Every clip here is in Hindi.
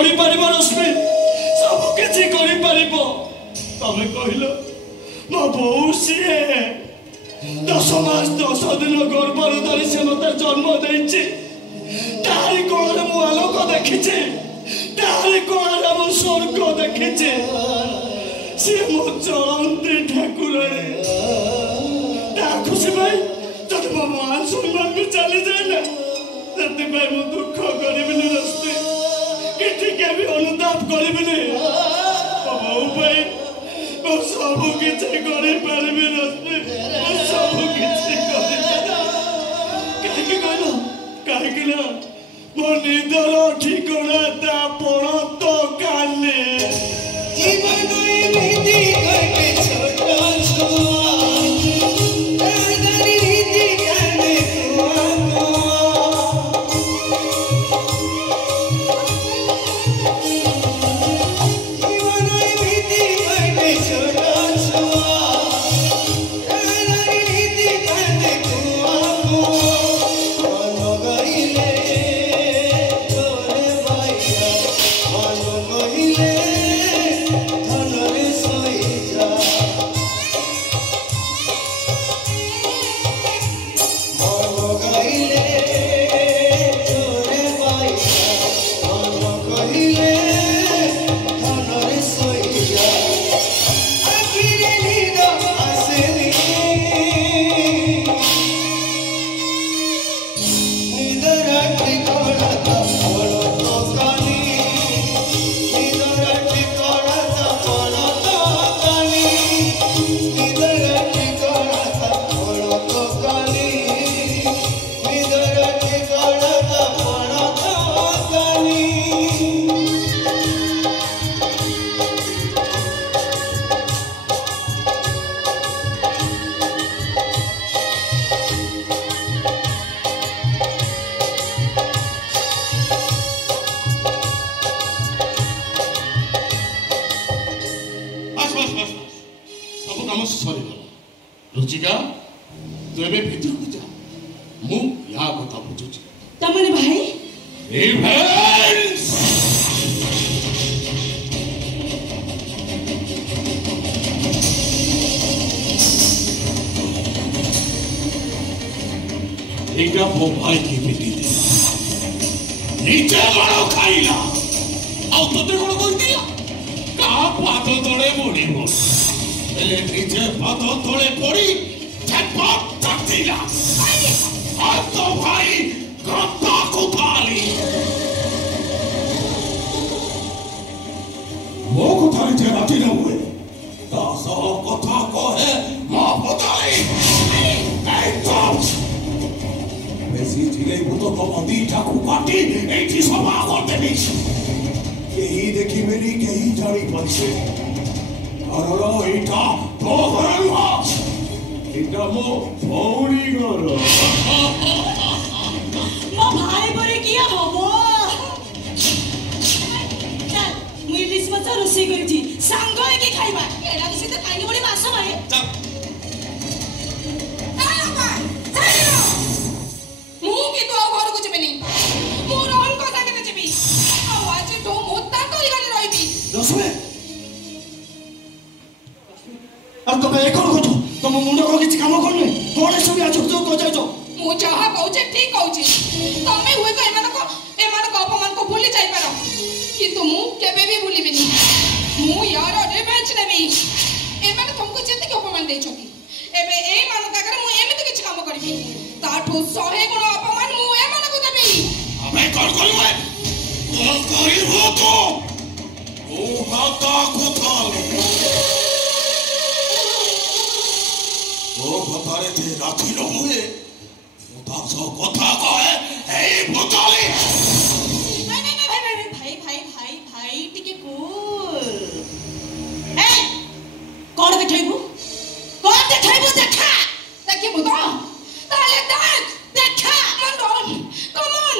करि परिबो रश्मि सब किछि करि परिबो तमे कहिलो मो बोउ सिए 10 मास 10 दिन गर्भर धरी से मते जन्म देछि तारी कोଳରେ ମୁଁ ଆଲୋକ ଦେଖିଛି तारी कोଳରେ ମୁଁ ସ୍ୱର୍ଗ ଦେଖିଛି से मो चलती ठाकुर ता खुशी भाई जब मो मान सम्मान भी चली जाए ना से मु दुख करी रस्ते कि भी अनुताप करी बहु भाई मो सब किसी करी रस्ते सब किसी कहीं ना मो निदर ठिकना ता पण तो काने जीवन रुचिका तू एबे भीतर को जा मु या कथा बुझुची तमने भाई रिवेंस एका मो भाई की बेटी दे नीचे मारो खाइला आ तोते कोन कोन दिया का पाद तळे मुड़ी मोर एले नीचे पाद तळे पड़ी झटपट चटिला आ तो भाई गत्ता कुताली वो कुताली जे राती न हुए दासा कथा कहे मा पताली ए तो बेसी जिले बुतो तो मंदी ठाकु काटी एठी सभा कर देबी केही देखि मेरी केही जानी पड़से अरलो एटा तो हरलवा एटा मो भौरी घर मो भाई बरे किया हबो चल मु इलिस मत रोसी करजी सांग के खाइबा एडा से तो खाइनी बड़ी मास भाई चल मु की तो घर को जबे नहीं मु रोहन को साथे जबी आवाज तो मोता करी गले रहिबी रसमे अब तो मैं एक और को तुम मुंडो को किछ काम करने कोड़े सब आज तो को जाई जो मु जहा कहूचे ठीक कहूची तमे हुए को एमान को अपमान को भूली जाई पारो किंतु मु केबे भी भूलिबिनी मु यार रिवेंज नेबी एमान तुमको जेते के अपमान दे छथि एबे ए मान कागरे मु एमिति किछ काम करबी ताठो 100 गुण अपमान मु एमान को देबी अबे कौन करी हो तो ओ माता को थाले ओ भतारे ते राखी न हुए उता सो कथा कहे ए भताले नहीं भाई टिके कूल ए कोन देखाइबू देखा देखि बुतो ताले देखा मंडल कम ऑन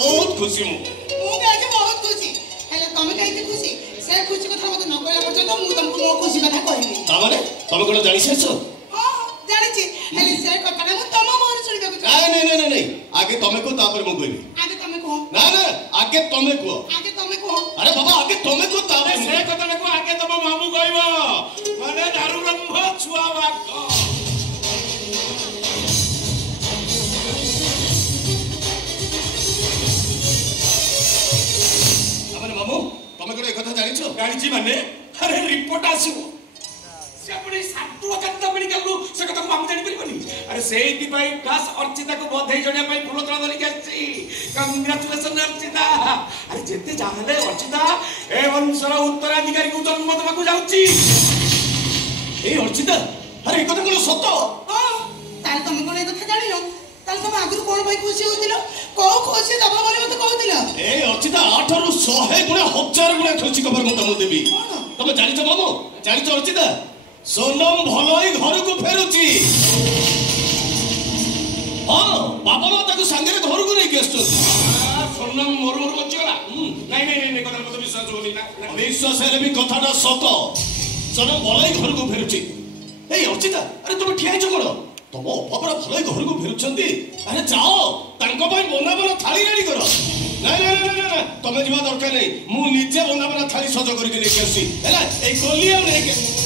बहुत खुशी मु भी आज बहुत खुशी हेले तमे काहे खुशी से खुशी कथा मत न कहला पर्यंत मु तुमको मो खुशी कथा कहबी तामाने तमे कोन जानि छछो हां जानि छी हेले से कथा मु तम मोर सुनिबे को नहीं आगे तमे को तापर मु कहबी आगे तमे को ना आगे तमे को अरे बाबा आगे तमे को तापर से कथा को आगे तम मामू कहबो माने दारू ब्रह्म छुआ वाक गाड़ी माने अरे रिपोर्ट आसीबो से अपनी सातु अकंत मेडिकल रू से कथा मामू जानि परिबनी अरे सेही पई दास अर्चिता को बधाई जणिया पई फुल तोड़ा धरि गेछि कांग्रेचुलेशन अर्चिता अरे जेते जाहले अर्चिता ए वंशर उत्तराधिकारी को जन्म दबाकू जाउची ए अर्चिता अरे कथा कोन सत्य हां ताल तुम कोन कथा जानिनो ताल तुम आगु कोन पई खुशी होतिलो को खुशी दबा बोली मत कहतिलो ए अर्चिता 8 रु 100 गुणा 1000 गुणा खुशी खबर मत मु देबी तमे जानिछ मामू जानिछ अर्चिता सोनम भलोई घर को फेरुची हां बाबा माता को संगे घर को नहीं गेस्ट सोनम मोर मोर बचला नहीं कथा मत विश्वास होनी ना विश्वास है भी कथाटा सत सोनम भलोई घर को फेरुची ए अर्चिता अरे तुम ठिया छ कोन तुम अपापरा भलोई घर को फेरुछंती अरे जाओ तांको भाई बना बना थाली रेडी करो नहीं तमे जीवा दरकार नहीं मु निजे बना बना थाली सज करके लेके आसी हैला ए कोलिया नहीं